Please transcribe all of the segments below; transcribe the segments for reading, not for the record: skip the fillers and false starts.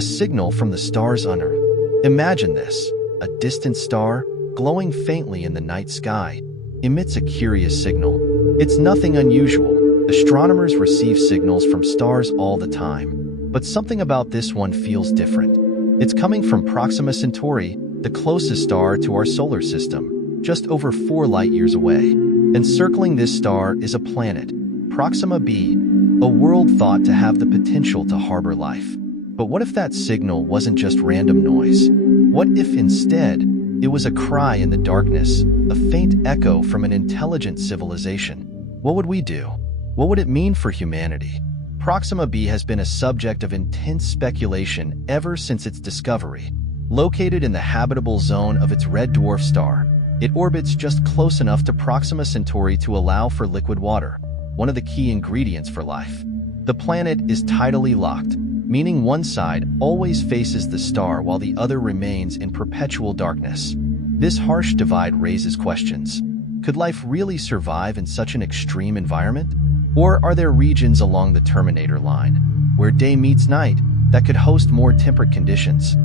a signal from the stars on Earth. Imagine this: a distant star, glowing faintly in the night sky, emits a curious signal. It's nothing unusual. Astronomers receive signals from stars all the time. But something about this one feels different. It's coming from Proxima Centauri, the closest star to our solar system, just over 4 light-years away. Encircling this star is a planet, Proxima b, a world thought to have the potential to harbor life. But what if that signal wasn't just random noise? What if instead it was a cry in the darkness, a faint echo from an intelligent civilization? What would we do? What would it mean for humanity? Proxima b has been a subject of intense speculation ever since its discovery. Located in the habitable zone of its red dwarf star, it orbits just close enough to Proxima Centauri to allow for liquid water, one of the key ingredients for life. The planet is tidally locked, meaning one side always faces the star while the other remains in perpetual darkness. This harsh divide raises questions. Could life really survive in such an extreme environment? Or are there regions along the Terminator line, where day meets night, that could host more temperate conditions?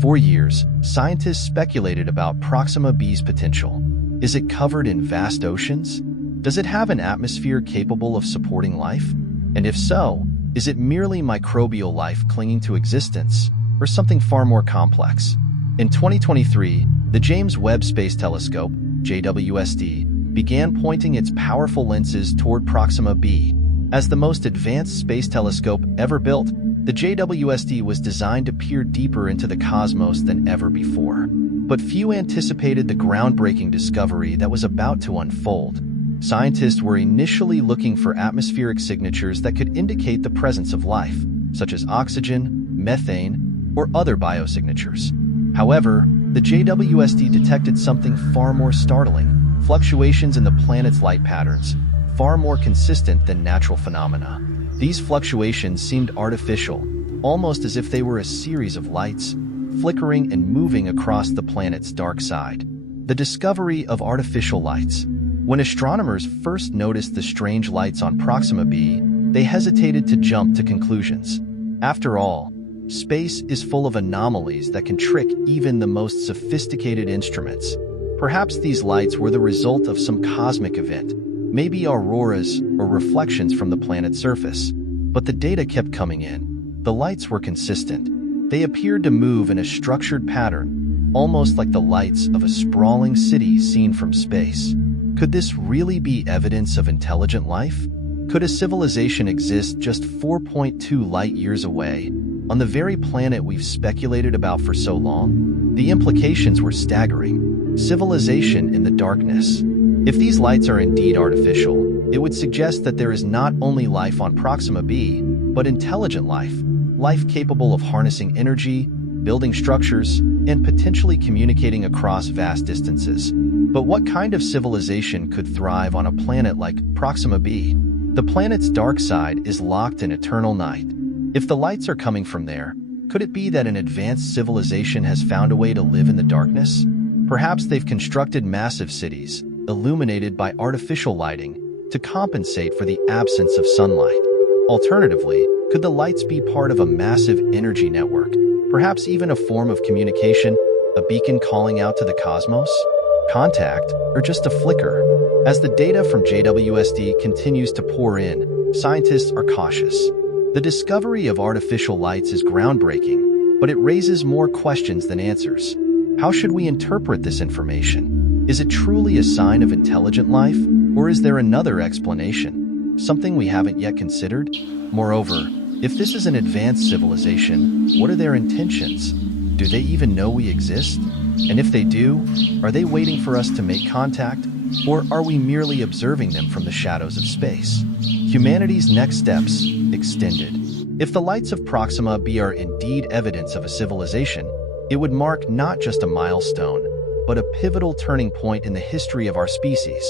For years, scientists speculated about Proxima b's potential. Is it covered in vast oceans? Does it have an atmosphere capable of supporting life? And if so, is it merely microbial life clinging to existence, or something far more complex? In 2023, the James Webb Space Telescope, JWST, began pointing its powerful lenses toward Proxima b. As the most advanced space telescope ever built, the JWST was designed to peer deeper into the cosmos than ever before. But few anticipated the groundbreaking discovery that was about to unfold. Scientists were initially looking for atmospheric signatures that could indicate the presence of life, such as oxygen, methane, or other biosignatures. However, the JWST detected something far more startling: fluctuations in the planet's light patterns, far more consistent than natural phenomena. These fluctuations seemed artificial, almost as if they were a series of lights, flickering and moving across the planet's dark side. The discovery of artificial lights. When astronomers first noticed the strange lights on Proxima b, they hesitated to jump to conclusions. After all, space is full of anomalies that can trick even the most sophisticated instruments. Perhaps these lights were the result of some cosmic event, maybe auroras or reflections from the planet's surface. But the data kept coming in. The lights were consistent. They appeared to move in a structured pattern, almost like the lights of a sprawling city seen from space. Could this really be evidence of intelligent life? Could a civilization exist just 4.2 light-years away, on the very planet we've speculated about for so long? The implications were staggering. Civilization in the darkness. If these lights are indeed artificial, it would suggest that there is not only life on Proxima b, but intelligent life, life capable of harnessing energy, building structures, and potentially communicating across vast distances. But what kind of civilization could thrive on a planet like Proxima b? The planet's dark side is locked in eternal night. If the lights are coming from there, could it be that an advanced civilization has found a way to live in the darkness? Perhaps they've constructed massive cities, illuminated by artificial lighting, to compensate for the absence of sunlight. Alternatively, could the lights be part of a massive energy network, perhaps even a form of communication, a beacon calling out to the cosmos? Contact, or just a flicker? As the data from JWST continues to pour in, scientists are cautious. The discovery of artificial lights is groundbreaking, but it raises more questions than answers. How should we interpret this information? Is it truly a sign of intelligent life, or is there another explanation, something we haven't yet considered? Moreover, if this is an advanced civilization, what are their intentions? Do they even know we exist? And if they do, are they waiting for us to make contact, or are we merely observing them from the shadows of space? Humanity's next steps extended. If the lights of Proxima b are indeed evidence of a civilization, it would mark not just a milestone, but a pivotal turning point in the history of our species.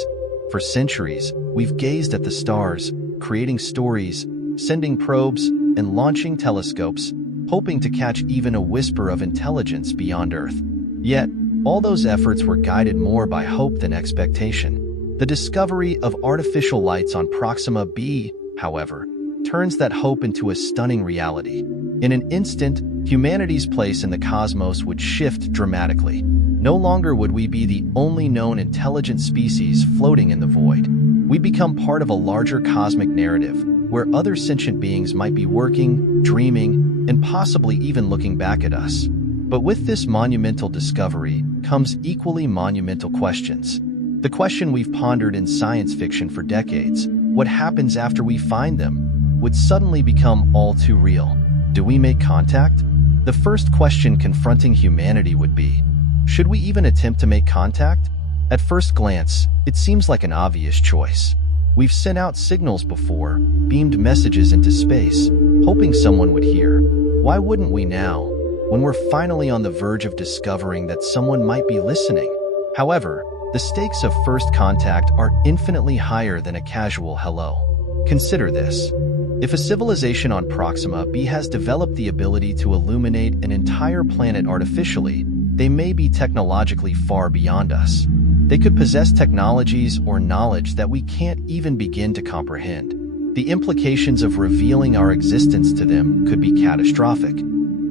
For centuries, we've gazed at the stars, creating stories, sending probes, and launching telescopes, hoping to catch even a whisper of intelligence beyond Earth. Yet, all those efforts were guided more by hope than expectation. The discovery of artificial lights on Proxima b, however, turns that hope into a stunning reality. In an instant, humanity's place in the cosmos would shift dramatically. No longer would we be the only known intelligent species floating in the void. We become part of a larger cosmic narrative, where other sentient beings might be working, dreaming, and possibly even looking back at us. But with this monumental discovery comes equally monumental questions. The question we've pondered in science fiction for decades, what happens after we find them, would suddenly become all too real. Do we make contact? The first question confronting humanity would be, should we even attempt to make contact? At first glance, it seems like an obvious choice. We've sent out signals before, beamed messages into space, hoping someone would hear. Why wouldn't we now, when we're finally on the verge of discovering that someone might be listening? However, the stakes of first contact are infinitely higher than a casual hello. Consider this. If a civilization on Proxima b has developed the ability to illuminate an entire planet artificially, they may be technologically far beyond us. They could possess technologies or knowledge that we can't even begin to comprehend. The implications of revealing our existence to them could be catastrophic,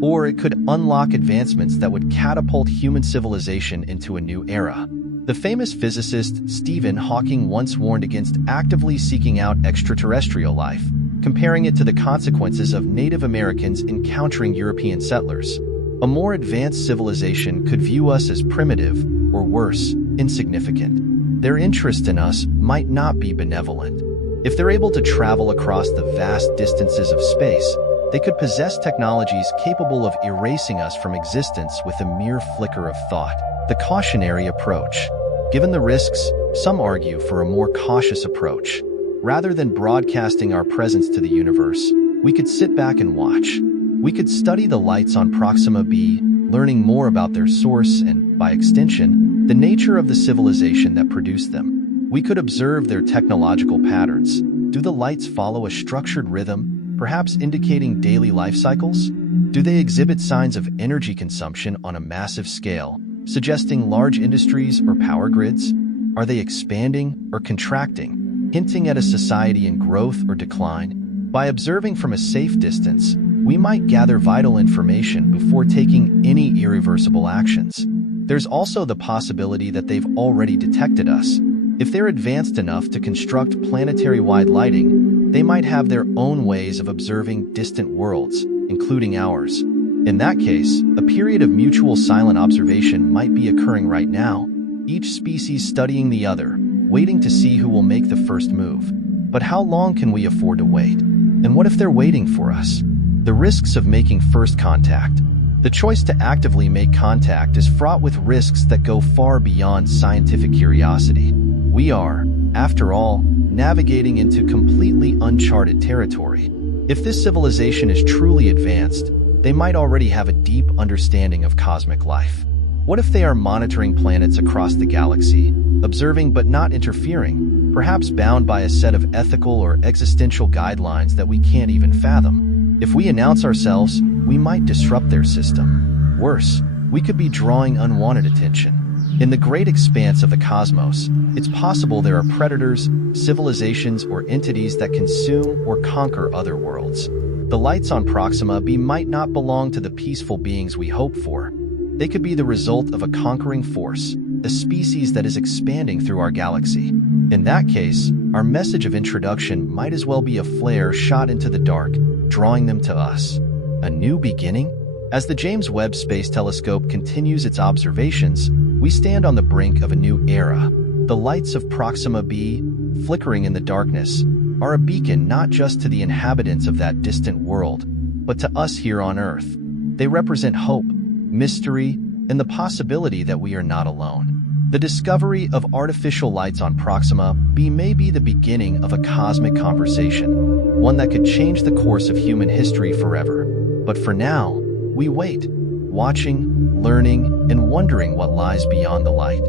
or it could unlock advancements that would catapult human civilization into a new era. The famous physicist Stephen Hawking once warned against actively seeking out extraterrestrial life, comparing it to the consequences of Native Americans encountering European settlers. A more advanced civilization could view us as primitive, or worse, insignificant. Their interest in us might not be benevolent. If they're able to travel across the vast distances of space, they could possess technologies capable of erasing us from existence with a mere flicker of thought. The cautionary approach. Given the risks, some argue for a more cautious approach. Rather than broadcasting our presence to the universe, we could sit back and watch. We could study the lights on Proxima b, learning more about their source and, by extension, the nature of the civilization that produced them. We could observe their technological patterns. Do the lights follow a structured rhythm, perhaps indicating daily life cycles? Do they exhibit signs of energy consumption on a massive scale, suggesting large industries or power grids? Are they expanding or contracting, hinting at a society in growth or decline? By observing from a safe distance, we might gather vital information before taking any irreversible actions. There's also the possibility that they've already detected us. If they're advanced enough to construct planetary-wide lighting, they might have their own ways of observing distant worlds, including ours. In that case, a period of mutual silent observation might be occurring right now, each species studying the other, waiting to see who will make the first move. But how long can we afford to wait? And what if they're waiting for us? The risks of making first contact. The choice to actively make contact is fraught with risks that go far beyond scientific curiosity. We are, after all, navigating into completely uncharted territory. If this civilization is truly advanced, they might already have a deep understanding of cosmic life. What if they are monitoring planets across the galaxy, observing but not interfering, perhaps bound by a set of ethical or existential guidelines that we can't even fathom? If we announce ourselves, we might disrupt their system. Worse, we could be drawing unwanted attention. In the great expanse of the cosmos, it's possible there are predators, civilizations, or entities that consume or conquer other worlds. The lights on Proxima b might not belong to the peaceful beings we hope for. They could be the result of a conquering force, a species that is expanding through our galaxy. In that case, our message of introduction might as well be a flare shot into the dark, drawing them to us. A new beginning? As the James Webb Space Telescope continues its observations, we stand on the brink of a new era. The lights of Proxima b, flickering in the darkness, are a beacon not just to the inhabitants of that distant world, but to us here on Earth. They represent hope, mystery, and the possibility that we are not alone. The discovery of artificial lights on Proxima b may be the beginning of a cosmic conversation, one that could change the course of human history forever. But for now, we wait, watching, learning, and wondering what lies beyond the light.